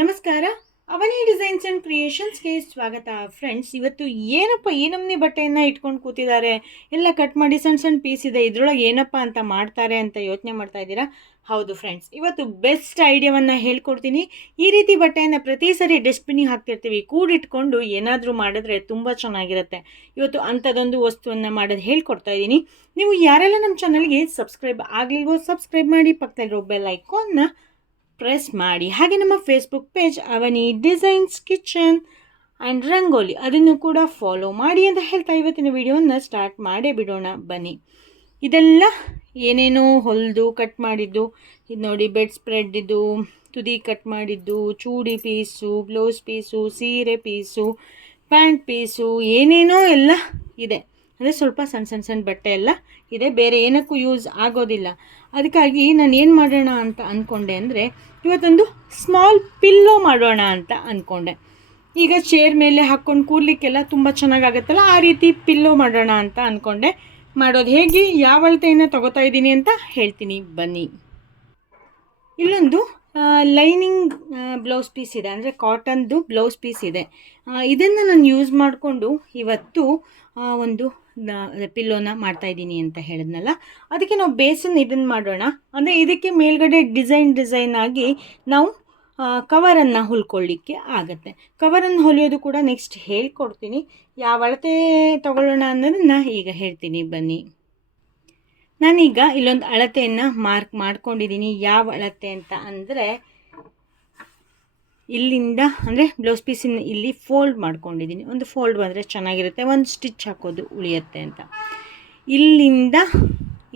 ನಮಸ್ಕಾರ. ಅವನಿ designs and ಕ್ರಿಯೇಷನ್ಸ್ಗೆ ಸ್ವಾಗತ. Friends ಇವತ್ತು ಏನಪ್ಪ ಈ ನಮ್ನಿ ಬಟ್ಟೆಯನ್ನು ಇಟ್ಕೊಂಡು ಕೂತಿದ್ದಾರೆ? ಎಲ್ಲ ಕಟ್ ಮಾಡಿ ಸಣ್ಣ ಸಣ್ಣ ಪೀಸ್ ಇದೆ. ಇದ್ರೊಳಗೆ ಏನಪ್ಪ ಅಂತ ಮಾಡ್ತಾರೆ ಅಂತ ಯೋಚನೆ ಮಾಡ್ತಾ ಇದ್ದೀರಾ? ಹೌದು ಫ್ರೆಂಡ್ಸ್ ಇವತ್ತು ಬೆಸ್ಟ್ ಐಡಿಯಾವನ್ನು ಹೇಳ್ಕೊಡ್ತೀನಿ. ಈ ರೀತಿ ಬಟ್ಟೆಯನ್ನು ಪ್ರತಿ ಸರಿ ಡಸ್ಟ್ಬಿನ್ನಿಗೆ ಹಾಕ್ತಿರ್ತೀವಿ. ಕೂಡಿಟ್ಕೊಂಡು ಏನಾದರೂ ಮಾಡಿದ್ರೆ ತುಂಬ ಚೆನ್ನಾಗಿರುತ್ತೆ. ಇವತ್ತು ಅಂಥದ್ದೊಂದು ವಸ್ತುವನ್ನು ಮಾಡೋದು ಹೇಳ್ಕೊಡ್ತಾ ಇದ್ದೀನಿ. ನೀವು ಯಾರೆಲ್ಲ ನಮ್ಮ ಚಾನಲ್ಗೆ ಸಬ್ಸ್ಕ್ರೈಬ್ ಆಗಲಿಲ್ವೋ ಸಬ್ಸ್ಕ್ರೈಬ್ ಮಾಡಿ ಪಕ್ಕದಲ್ಲಿರೋ ಬೆಲ್ ಐಕಾನ್ನ ಪ್ರೆಸ್ ಮಾಡಿ. ಹಾಗೆ ನಮ್ಮ Facebook page Avani designs kitchen and Rangoli ಅದನ್ನು ಕೂಡ ಫಾಲೋ ಮಾಡಿ ಅಂತ ಹೇಳ್ತಾ ಇವತ್ತಿನ ವಿಡಿಯೋನ ಸ್ಟಾರ್ಟ್ ಮಾಡೇ ಬಿಡೋಣ, ಬನ್ನಿ. ಇದೆಲ್ಲ ಏನೇನೋ ಹೊಲಿದು ಕಟ್ ಮಾಡಿದ್ದು. ಇದು ನೋಡಿ ಬೆಡ್ ಸ್ಪ್ರೆಡ್ ಇದು ತುದಿ ಕಟ್ ಮಾಡಿದ್ದು, ಚೂಡಿ ಪೀಸು ಬ್ಲೌಸ್ ಪೀಸು, ಸೀರೆ ಪೀಸು ಪ್ಯಾಂಟ್ ಪೀಸು, ಏನೇನೋ ಎಲ್ಲ ಇದೆ. ಅಂದರೆ ಸ್ವಲ್ಪ ಸಣ್ಣ ಸಣ್ಣ ಸಣ್ಣ ಬಟ್ಟೆ ಎಲ್ಲ ಇದೆ. ಬೇರೆ ಏನಕ್ಕೂ ಯೂಸ್ ಆಗೋದಿಲ್ಲ. ಅದಕ್ಕಾಗಿ ನಾನು ಏನು ಮಾಡೋಣ ಅಂತ ಅಂದ್ಕೊಂಡೆ ಅಂದರೆ ಇವತ್ತೊಂದು ಸ್ಮಾಲ್ ಪಿಲ್ಲೋ ಮಾಡೋಣ ಅಂತ ಅಂದ್ಕೊಂಡೆ ಈಗ ಚೇರ್ ಮೇಲೆ ಹಾಕ್ಕೊಂಡು ಕೂರ್ಲಿಕ್ಕೆಲ್ಲ ತುಂಬ ಚೆನ್ನಾಗಾಗತ್ತಲ್ಲ? ಆ ರೀತಿ ಪಿಲ್ಲೋ ಮಾಡೋಣ ಅಂತ ಅಂದ್ಕೊಂಡೆ ಮಾಡೋದು ಹೇಗೆ? ಯಾವ ಅಳತೆಯನ್ನು ತಗೋತಾ ಇದ್ದೀನಿ ಅಂತ ಹೇಳ್ತೀನಿ. ಬನ್ನಿ. ಇಲ್ಲೊಂದು ಲೈನಿಂಗ್ ಬ್ಲೌಸ್ ಪೀಸ್ ಇದೆ. ಅಂದರೆ ಕಾಟನ್ದು ಬ್ಲೌಸ್ ಪೀಸ್ ಇದೆ. ಇದನ್ನು ನಾನು ಯೂಸ್ ಮಾಡಿಕೊಂಡು ಇವತ್ತು ಒಂದು ಪಿಲ್ಲೋನ ಮಾಡ್ತಾ ಇದ್ದೀನಿ ಅಂತ ಹೇಳಿದ್ನಲ್ಲ, ಅದಕ್ಕೆ ನಾವು ಬೇಸನ್ ಇದನ್ನು ಮಾಡೋಣ. ಅಂದರೆ ಇದಕ್ಕೆ ಮೇಲ್ಗಡೆ ಡಿಸೈನ್ ಡಿಸೈನ್ ಆಗಿ ನಾವು ಕವರನ್ನು ಹೊಲ್ಕೊಳ್ಳಿಕ್ಕೆ ಆಗುತ್ತೆ. ಕವರನ್ನು ಹೊಲಿಯೋದು ಕೂಡ ನೆಕ್ಸ್ಟ್ ಹೇಳ್ಕೊಡ್ತೀನಿ. ಯಾವ ಅಳತೆ ತಗೊಳ್ಳೋಣ ಅನ್ನೋದನ್ನು ಈಗ ಹೇಳ್ತೀನಿ, ಬನ್ನಿ. ನಾನೀಗ ಇಲ್ಲೊಂದು ಅಳತೆಯನ್ನು ಮಾರ್ಕ್ ಮಾಡ್ಕೊಂಡಿದ್ದೀನಿ. ಯಾವ ಅಳತೆ ಅಂತ ಅಂದರೆ ಇಲ್ಲಿಂದ, ಅಂದರೆ ಬ್ಲೌಸ್ ಪೀಸಿನ ಇಲ್ಲಿ ಫೋಲ್ಡ್ ಮಾಡ್ಕೊಂಡಿದ್ದೀನಿ ಒಂದು ಫೋಲ್ಡ್ ಬಂದರೆ ಚೆನ್ನಾಗಿರುತ್ತೆ. ಒಂದು ಸ್ಟಿಚ್ ಹಾಕೋದು ಉಳಿಯುತ್ತೆ ಅಂತ. ಇಲ್ಲಿಂದ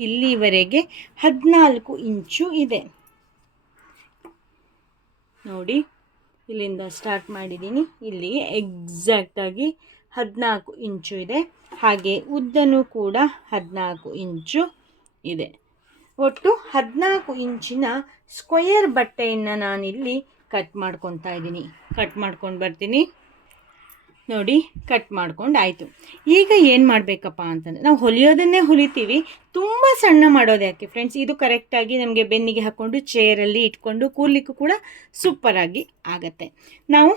ಇಲ್ಲಿವರೆಗೆ ಹದಿನಾಲ್ಕು ಇಂಚು ಇದೆ. ನೋಡಿ, ಇಲ್ಲಿಂದ ಸ್ಟಾರ್ಟ್ ಮಾಡಿದ್ದೀನಿ ಇಲ್ಲಿಗೆ ಎಕ್ಸಾಕ್ಟಾಗಿ ಹದಿನಾಲ್ಕು ಇಂಚು ಇದೆ. ಹಾಗೆ ಉದ್ದನೂ ಕೂಡ ಹದಿನಾಲ್ಕು ಇಂಚು ಇದೆ. ಒಟ್ಟು ಹದಿನಾಲ್ಕು ಇಂಚಿನ ಸ್ಕ್ವಯರ್ ಬಟ್ಟೆಯನ್ನು ನಾನಿಲ್ಲಿ ಕಟ್ ಮಾಡ್ಕೊತಾ ಇದ್ದೀನಿ. ಕಟ್ ಮಾಡ್ಕೊಂಡು ಬರ್ತೀನಿ. ನೋಡಿ, ಕಟ್ ಮಾಡ್ಕೊಂಡು ಆಯಿತು. ಈಗ ಏನು ಮಾಡಬೇಕಪ್ಪ ಅಂತಂದರೆ, ನಾವು ಹೊಲಿಯೋದನ್ನೇ ಹೊಲಿತೀವಿ. ತುಂಬ ಸಣ್ಣ ಮಾಡೋದು ಯಾಕೆ ಫ್ರೆಂಡ್ಸ್ ಇದು ಕರೆಕ್ಟಾಗಿ ನಮಗೆ ಬೆನ್ನಿಗೆ ಹಾಕ್ಕೊಂಡು ಚೇರಲ್ಲಿ ಇಟ್ಕೊಂಡು ಕೂರ್ಲಿಕ್ಕೂ ಕೂಡ ಸೂಪರಾಗಿ ಆಗತ್ತೆ. ನಾವು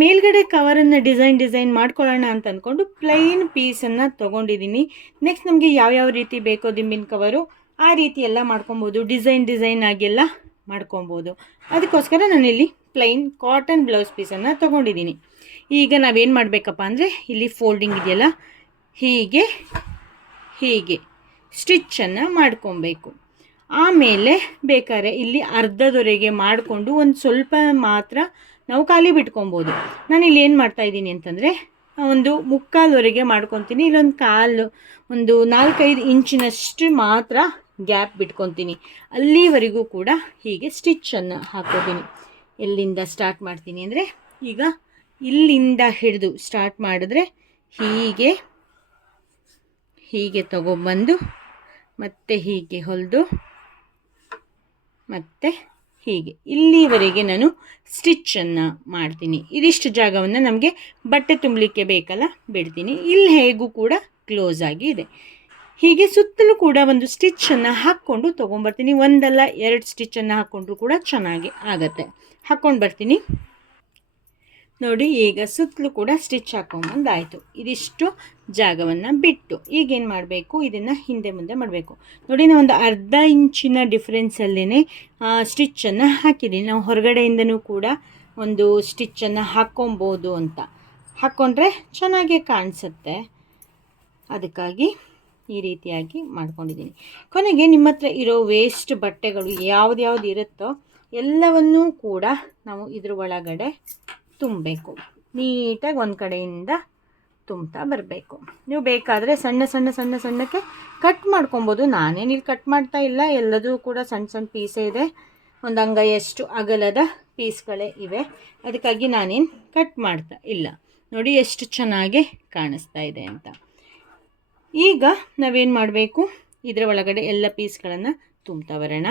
ಮೇಲ್ಗಡೆ ಕವರನ್ನು ಡಿಸೈನ್ ಡಿಸೈನ್ ಮಾಡ್ಕೊಳ್ಳೋಣ ಅಂತ ಅಂದ್ಕೊಂಡು ಪ್ಲೈನ್ ಪೀಸನ್ನು ತೊಗೊಂಡಿದ್ದೀನಿ ನೆಕ್ಸ್ಟ್ ನಮಗೆ ಯಾವ್ಯಾವ ರೀತಿ ಬೇಕೋ, ದಿಂಬಿನ ಕವರು ಆ ರೀತಿ ಎಲ್ಲ ಮಾಡ್ಕೊಬೋದು. ಡಿಸೈನ್ ಡಿಸೈನ್ ಆಗೆಲ್ಲ ಮಾಡ್ಕೊಬೋದು. ಅದಕ್ಕೋಸ್ಕರ ನಾನಿಲ್ಲಿ ಪ್ಲೈನ್ ಕಾಟನ್ ಬ್ಲೌಸ್ ಪೀಸನ್ನು ತೊಗೊಂಡಿದ್ದೀನಿ ಈಗ ನಾವೇನು ಮಾಡಬೇಕಪ್ಪ ಅಂದರೆ ಇಲ್ಲಿ ಫೋಲ್ಡಿಂಗ್ ಇದೆಯಲ್ಲ, ಹೀಗೆ ಹೀಗೆ ಸ್ಟಿಚ್ಚನ್ನು ಮಾಡ್ಕೊಬೇಕು. ಆಮೇಲೆ ಬೇಕಾದ್ರೆ ಇಲ್ಲಿ ಅರ್ಧದವರೆಗೆ ಮಾಡಿಕೊಂಡು ಒಂದು ಸ್ವಲ್ಪ ಮಾತ್ರ ನಾವು ಖಾಲಿ ಬಿಟ್ಕೊಬೋದು. ನಾನು ಇಲ್ಲಿ ಏನು ಮಾಡ್ತಾ ಇದ್ದೀನಿ ಅಂತಂದರೆ ಒಂದು ಮುಕ್ಕಾಲ್ವರೆಗೆ ಮಾಡ್ಕೊತೀನಿ. ಇಲ್ಲೊಂದು ಕಾಲು, ಒಂದು ನಾಲ್ಕೈದು ಇಂಚಿನಷ್ಟು ಮಾತ್ರ ಗ್ಯಾಪ್ ಬಿಟ್ಕೊತೀನಿ. ಅಲ್ಲಿವರೆಗೂ ಕೂಡ ಹೀಗೆ ಸ್ಟಿಚ್ಚನ್ನು ಹಾಕೋತೀನಿ. ಎಲ್ಲಿಂದ ಸ್ಟಾರ್ಟ್ ಮಾಡ್ತೀನಿ ಅಂದರೆ ಈಗ ಇಲ್ಲಿಂದ ಹಿಡಿದು ಸ್ಟಾರ್ಟ್ ಮಾಡಿದ್ರೆ ಹೀಗೆ ಹೀಗೆ ತಗೊಂಬಂದು ಮತ್ತೆ ಹೀಗೆ ಹೊಲಿದು, ಮತ್ತೆ ಹೀಗೆ. ಇಲ್ಲಿವರೆಗೆ ನಾನು ಸ್ಟಿಚ್ಚನ್ನು ಮಾಡ್ತೀನಿ. ಇದಿಷ್ಟು ಜಾಗವನ್ನು ನಮಗೆ ಬಟ್ಟೆ ತುಂಬಲಿಕ್ಕೆ ಬೇಕಲ್ಲ, ಬಿಡ್ತೀನಿ. ಇಲ್ಲಿ ಹೇಗೂ ಕೂಡ ಕ್ಲೋಸ್ ಆಗಿ ಇದೆ. ಹೀಗೆ ಸುತ್ತಲೂ ಕೂಡ ಒಂದು ಸ್ಟಿಚ್ಚನ್ನು ಹಾಕ್ಕೊಂಡು ತೊಗೊಂಬರ್ತೀನಿ ಒಂದಲ್ಲ ಎರಡು ಸ್ಟಿಚ್ಚನ್ನು ಹಾಕ್ಕೊಂಡ್ರು ಕೂಡ ಚೆನ್ನಾಗಿ ಆಗತ್ತೆ. ಹಾಕ್ಕೊಂಡು ಬರ್ತೀನಿ. ನೋಡಿ, ಈಗ ಸುತ್ತಲೂ ಕೂಡ ಸ್ಟಿಚ್ ಹಾಕೊಂಬಂದಾಯಿತು. ಇದಿಷ್ಟು ಜಾಗವನ್ನು ಬಿಟ್ಟು ಈಗೇನು ಮಾಡಬೇಕು? ಇದನ್ನು ಹಿಂದೆ ಮುಂದೆ ಮಾಡಬೇಕು. ನೋಡಿ ನಾವು ಒಂದು ಅರ್ಧ ಇಂಚಿನ ಡಿಫ್ರೆನ್ಸಲ್ಲೇ ಸ್ಟಿಚ್ಚನ್ನು ಹಾಕಿದ್ದೀನಿ ನಾವು ಹೊರಗಡೆಯಿಂದನೂ ಕೂಡ ಒಂದು ಸ್ಟಿಚ್ಚನ್ನು ಹಾಕ್ಕೊಬೋದು ಅಂತ. ಹಾಕ್ಕೊಂಡ್ರೆ ಚೆನ್ನಾಗೇ ಕಾಣಿಸುತ್ತೆ. ಅದಕ್ಕಾಗಿ ಈ ರೀತಿಯಾಗಿ ಮಾಡ್ಕೊಂಡಿದ್ದೀನಿ. ಕೊನೆಗೆ ನಿಮ್ಮ ಹತ್ರ ಇರೋ ವೇಸ್ಟ್ ಬಟ್ಟೆಗಳು ಯಾವ್ದ್ಯಾವ್ದು ಇರುತ್ತೋ ಎಲ್ಲವನ್ನೂ ಕೂಡ ನಾವು ಇದ್ರ ಒಳಗಡೆ ತುಂಬಬೇಕು. ನೀಟಾಗಿ ಒಂದು ಕಡೆಯಿಂದ ತುಂಬ್ತಾ ಬರಬೇಕು. ನೀವು ಬೇಕಾದರೆ ಸಣ್ಣ ಸಣ್ಣ ಸಣ್ಣ ಸಣ್ಣಕ್ಕೆ ಕಟ್ ಮಾಡ್ಕೊಬೋದು. ನಾನೇನು ಇಲ್ಲಿ ಕಟ್ ಮಾಡ್ತಾ ಇಲ್ಲ, ಎಲ್ಲದೂ ಕೂಡ ಸಣ್ಣ ಸಣ್ಣ ಪೀಸೇ ಇದೆ. ಒಂದು ಅಂಗೈಯಷ್ಟು ಅಗಲದ ಪೀಸ್ಗಳೇ ಇವೆ. ಅದಕ್ಕಾಗಿ ನಾನೇನು ಕಟ್ ಮಾಡ್ತಾ ಇಲ್ಲ. ನೋಡಿ ಎಷ್ಟು ಚೆನ್ನಾಗಿ ಕಾಣಿಸ್ತಾ ಇದೆ ಅಂತ. ಈಗ ನಾವೇನು ಮಾಡಬೇಕು? ಇದರ ಒಳಗಡೆ ಎಲ್ಲ ಪೀಸ್ಗಳನ್ನು ತುಂಬ್ತಾ ಬರೋಣ.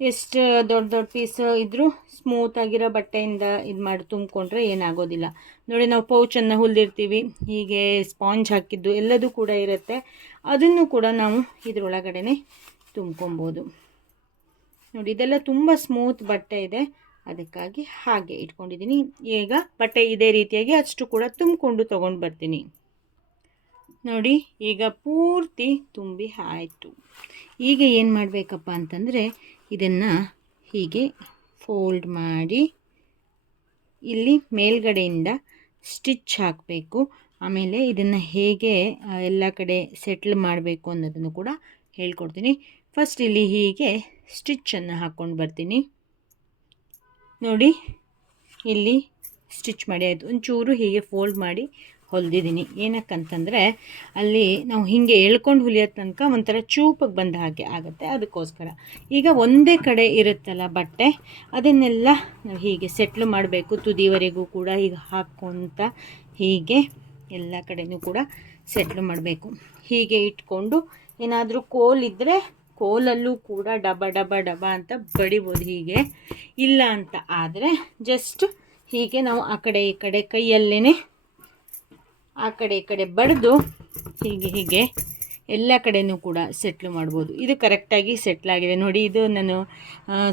ಎಷ್ಟು ದೊಡ್ಡ ದೊಡ್ಡ ಪೀಸ್ ಇದ್ದರೂ ಸ್ಮೂತಾಗಿರೋ ಬಟ್ಟೆಯಿಂದ ಇದು ಮಾಡಿ ತುಂಬಿಕೊಂಡ್ರೆ ಏನಾಗೋದಿಲ್ಲ. ನೋಡಿ, ನಾವು ಪೌಚನ್ನು ಹುಲ್ದಿರ್ತೀವಿ ಹೀಗೆ ಸ್ಪಾಂಜ್ ಹಾಕಿದ್ದು ಎಲ್ಲದೂ ಕೂಡ ಇರುತ್ತೆ. ಅದನ್ನು ಕೂಡ ನಾವು ಇದರೊಳಗಡೆ ತುಂಬ್ಕೊಬೋದು. ನೋಡಿ, ಇದೆಲ್ಲ ತುಂಬ ಸ್ಮೂತ್ ಬಟ್ಟೆ ಇದೆ. ಅದಕ್ಕಾಗಿ ಹಾಗೆ ಇಟ್ಕೊಂಡಿದ್ದೀನಿ ಈಗ ಬಟ್ಟೆ ಇದೇ ರೀತಿಯಾಗಿ ಅಷ್ಟು ಕೂಡ ತುಂಬಿಕೊಂಡು ತೊಗೊಂಡು ಬರ್ತೀನಿ. ನೋಡಿ, ಈಗ ಪೂರ್ತಿ ತುಂಬಿ ಆಯಿತು. ಈಗ ಏನು ಮಾಡಬೇಕಪ್ಪ ಅಂತಂದರೆ, ಇದನ್ನು ಹೀಗೆ ಫೋಲ್ಡ್ ಮಾಡಿ, ಇಲ್ಲಿ ಮೇಲ್ಗಡೆಯಿಂದ ಸ್ಟಿಚ್ ಹಾಕಬೇಕು. ಆಮೇಲೆ ಇದನ್ನು ಹೇಗೆ ಎಲ್ಲ ಕಡೆ ಸೆಟ್ಲ್ ಮಾಡಬೇಕು ಅನ್ನೋದನ್ನು ಕೂಡ ಹೇಳ್ಕೊಡ್ತೀನಿ. ಫಸ್ಟ್ ಇಲ್ಲಿ ಹೀಗೆ ಸ್ಟಿಚ್ಚನ್ನು ಹಾಕ್ಕೊಂಡು ಬರ್ತೀನಿ. ನೋಡಿ, ಇಲ್ಲಿ ಸ್ಟಿಚ್ ಮಾಡಿ ಆಯಿತು. ಒಂಚೂರು ಹೀಗೆ ಫೋಲ್ಡ್ ಮಾಡಿ ಹೊಲಿದಿದ್ದೀನಿ. ಏನಕ್ಕಂತಂದರೆ, ಅಲ್ಲಿ ನಾವು ಹೀಗೆ ಎಳ್ಕೊಂಡು ಹುಲಿಯೋ ತನಕ ಒಂಥರ ಚೂಪಾಗಿ ಬಂದ ಹಾಗೆ ಆಗುತ್ತೆ ಅದಕ್ಕೋಸ್ಕರ. ಈಗ ಒಂದೇ ಕಡೆ ಇರುತ್ತಲ್ಲ ಬಟ್ಟೆ, ಅದನ್ನೆಲ್ಲ ನಾವು ಹೀಗೆ ಸೆಟ್ಲ್ ಮಾಡಬೇಕು. ತುದಿವರೆಗೂ ಕೂಡ ಈಗ ಹಾಕ್ಕೊತ ಹೀಗೆ ಎಲ್ಲ ಕಡೆಯೂ ಕೂಡ ಸೆಟ್ಲ್ ಮಾಡಬೇಕು. ಹೀಗೆ ಇಟ್ಕೊಂಡು ಏನಾದರೂ ಕೋಲಿದ್ದರೆ ಕೋಲಲ್ಲೂ ಕೂಡ ಡಬ ಡಬ ಡಬ ಅಂತ ಬಡಿಬೋದು ಹೀಗೆ. ಇಲ್ಲ ಅಂತ ಆದರೆ ಜಸ್ಟ್ ಹೀಗೆ ನಾವು ಆ ಕಡೆ ಈ ಕಡೆ ಕೈಯಲ್ಲೇ ಆ ಕಡೆ ಈ ಕಡೆ ಬಡಿದು ಹೀಗೆ ಹೀಗೆ ಎಲ್ಲ ಕಡೆಯೂ ಕೂಡ ಸೆಟ್ಲು ಮಾಡ್ಬೋದು. ಇದು ಕರೆಕ್ಟಾಗಿ ಸೆಟ್ಲಾಗಿದೆ ನೋಡಿ, ಇದು ನಾನು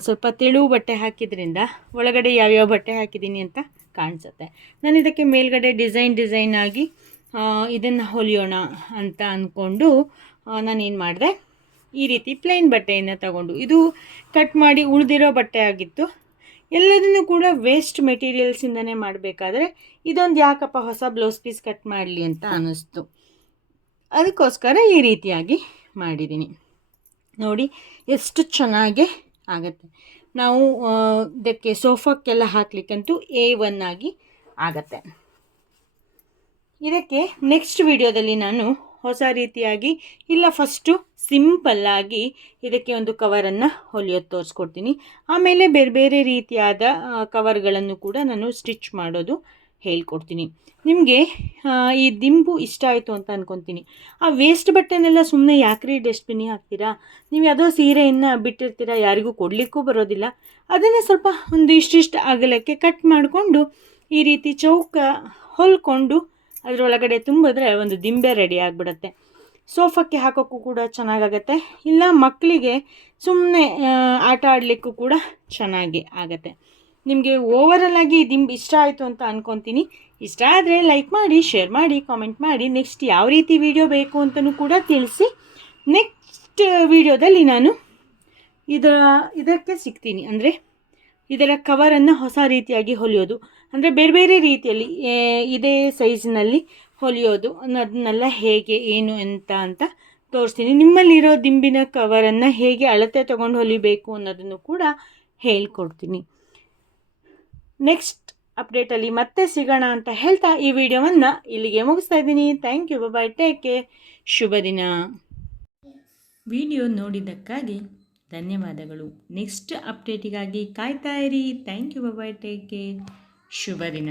ಸ್ವಲ್ಪ ತೆಳುವು ಬಟ್ಟೆ ಹಾಕಿದ್ರಿಂದ ಒಳಗಡೆ ಯಾವ್ಯಾವ ಬಟ್ಟೆ ಹಾಕಿದ್ದೀನಿ ಅಂತ ಕಾಣಿಸುತ್ತೆ. ನಾನು ಇದಕ್ಕೆ ಮೇಲ್ಗಡೆ ಡಿಸೈನ್ ಡಿಸೈನ್ ಆಗಿ ಇದನ್ನು ಹೊಲಿಯೋಣ ಅಂತ ಅಂದ್ಕೊಂಡು ನಾನೇನು ಮಾಡಿದೆ, ಈ ರೀತಿ ಪ್ಲೈನ್ ಬಟ್ಟೆಯನ್ನು ತಗೊಂಡು, ಇದು ಕಟ್ ಮಾಡಿ ಉಳಿದಿರೋ ಬಟ್ಟೆ ಆಗಿತ್ತು. ಎಲ್ಲದನ್ನು ಕೂಡ ವೇಸ್ಟ್ ಮೆಟೀರಿಯಲ್ಸಿಂದನೇ ಮಾಡಬೇಕಾದ್ರೆ ಇದೊಂದು ಯಾಕಪ್ಪ ಹೊಸ ಬ್ಲೌಸ್ ಪೀಸ್ ಕಟ್ ಮಾಡಲಿ ಅಂತ ಅನ್ನಿಸ್ತು. ಅದಕ್ಕೋಸ್ಕರ ಈ ರೀತಿಯಾಗಿ ಮಾಡಿದ್ದೀನಿ. ನೋಡಿ, ಎಷ್ಟು ಚೆನ್ನಾಗಿ ಆಗುತ್ತೆ. ನಾವು ಇದಕ್ಕೆ ಸೋಫಾಕ್ಕೆಲ್ಲ ಹಾಕ್ಲಿಕ್ಕಂತೂ ಎ ಒನ್ ಆಗಿ ಆಗತ್ತೆ. ಇದಕ್ಕೆ ನೆಕ್ಸ್ಟ್ ವಿಡಿಯೋದಲ್ಲಿ ನಾನು ಹೊಸ ರೀತಿಯಾಗಿ ಇಲ್ಲ ಫಸ್ಟು ಸಿಂಪಲ್ಲಾಗಿ ಇದಕ್ಕೆ ಒಂದು ಕವರನ್ನು ಹೊಲಿಯೋದು ತೋರಿಸ್ಕೊಡ್ತೀನಿ. ಆಮೇಲೆ ಬೇರೆ ಬೇರೆ ರೀತಿಯಾದ ಕವರ್ಗಳನ್ನು ಕೂಡ ನಾನು ಸ್ಟಿಚ್ ಮಾಡೋದು ಹೇಳ್ಕೊಡ್ತೀನಿ. ನಿಮಗೆ ಈ ದಿಂಬು ಇಷ್ಟ ಆಯಿತು ಅಂತ ಅನ್ಕೊತೀನಿ. ಆ ವೇಸ್ಟ್ ಬಟ್ಟೆನೆಲ್ಲ ಸುಮ್ಮನೆ ಯಾಕ್ರಿ ಡಸ್ಟ್ಬಿನ್ನಿಗೆ ಹಾಕ್ತೀರಾ? ನೀವು ಯಾವುದೋ ಸೀರೆಯನ್ನು ಬಿಟ್ಟಿರ್ತೀರಾ, ಯಾರಿಗೂ ಕೊಡಲಿಕ್ಕೂ ಬರೋದಿಲ್ಲ. ಅದನ್ನು ಸ್ವಲ್ಪ ಒಂದು ಇಷ್ಟಿಷ್ಟು ಅಗಲಕ್ಕೆ ಕಟ್ ಮಾಡಿಕೊಂಡು ಈ ರೀತಿ ಚೌಕ ಹೊಲ್ಕೊಂಡು ಅದರೊಳಗಡೆ ತುಂಬಿದ್ರೆ ಒಂದು ದಿಂಬೆ ರೆಡಿ ಆಗಿಬಿಡುತ್ತೆ. ಸೋಫಾಕ್ಕೆ ಹಾಕೋಕ್ಕೂ ಕೂಡ ಚೆನ್ನಾಗಾಗತ್ತೆ. ಇಲ್ಲ ಮಕ್ಕಳಿಗೆ ಸುಮ್ಮನೆ ಆಟ ಆಡಲಿಕ್ಕೂ ಕೂಡ ಚೆನ್ನಾಗಿ ಆಗುತ್ತೆ. ನಿಮಗೆ ಓವರಲ್ ಆಗಿ ದಿಂಬು ಇಷ್ಟ ಆಯಿತು ಅಂತ ಅಂದ್ಕೊತೀನಿ ಇಷ್ಟ ಆದರೆ ಲೈಕ್ ಮಾಡಿ ಶೇರ್ ಮಾಡಿ ಕಾಮೆಂಟ್ ಮಾಡಿ. ನೆಕ್ಸ್ಟ್ ಯಾವ ರೀತಿ ವಿಡಿಯೋ ಬೇಕು ಅಂತಲೂ ಕೂಡ ತಿಳಿಸಿ. ನೆಕ್ಸ್ಟ್ ವಿಡಿಯೋದಲ್ಲಿ ನಾನು ಇದರ ಇದಕ್ಕೆ ಸಿಗ್ತೀನಿ. ಅಂದರೆ ಇದರ ಕವರನ್ನು ಹೊಸ ರೀತಿಯಾಗಿ ಹೊಲಿಯೋದು. ಅಂದರೆ ಬೇರೆ ಬೇರೆ ರೀತಿಯಲ್ಲಿ ಇದೇ ಸೈಜ್ನಲ್ಲಿ ಹೊಲಿಯೋದು ಅದನ್ನೆಲ್ಲ ಹೇಗೆ, ಏನು ಅಂತ ಅಂತ ತೋರಿಸ್ತೀನಿ. ನಿಮ್ಮಲ್ಲಿರೋ ದಿಂಬಿನ ಕವರನ್ನು ಹೇಗೆ ಅಳತೆ ತೊಗೊಂಡು ಹೊಲಿಬೇಕು ಅನ್ನೋದನ್ನು ಕೂಡ ಹೇಳ್ಕೊಡ್ತೀನಿ. ನೆಕ್ಸ್ಟ್ ಅಪ್ಡೇಟಲ್ಲಿ ಮತ್ತೆ ಸಿಗೋಣ ಅಂತ ಹೇಳ್ತಾ ಈ ವಿಡಿಯೋವನ್ನು ಇಲ್ಲಿಗೆ ಮುಗಿಸ್ತಾ ಇದ್ದೀನಿ. Thank you bye take care ಶುಭ ದಿನ. ವಿಡಿಯೋ ನೋಡಿದ್ದಕ್ಕಾಗಿ ಧನ್ಯವಾದಗಳು. ನೆಕ್ಸ್ಟ್ ಅಪ್ಡೇಟಿಗಾಗಿ ಕಾಯ್ತಾ ಇರಿ. Thank you bye take care ಶುಭ ದಿನ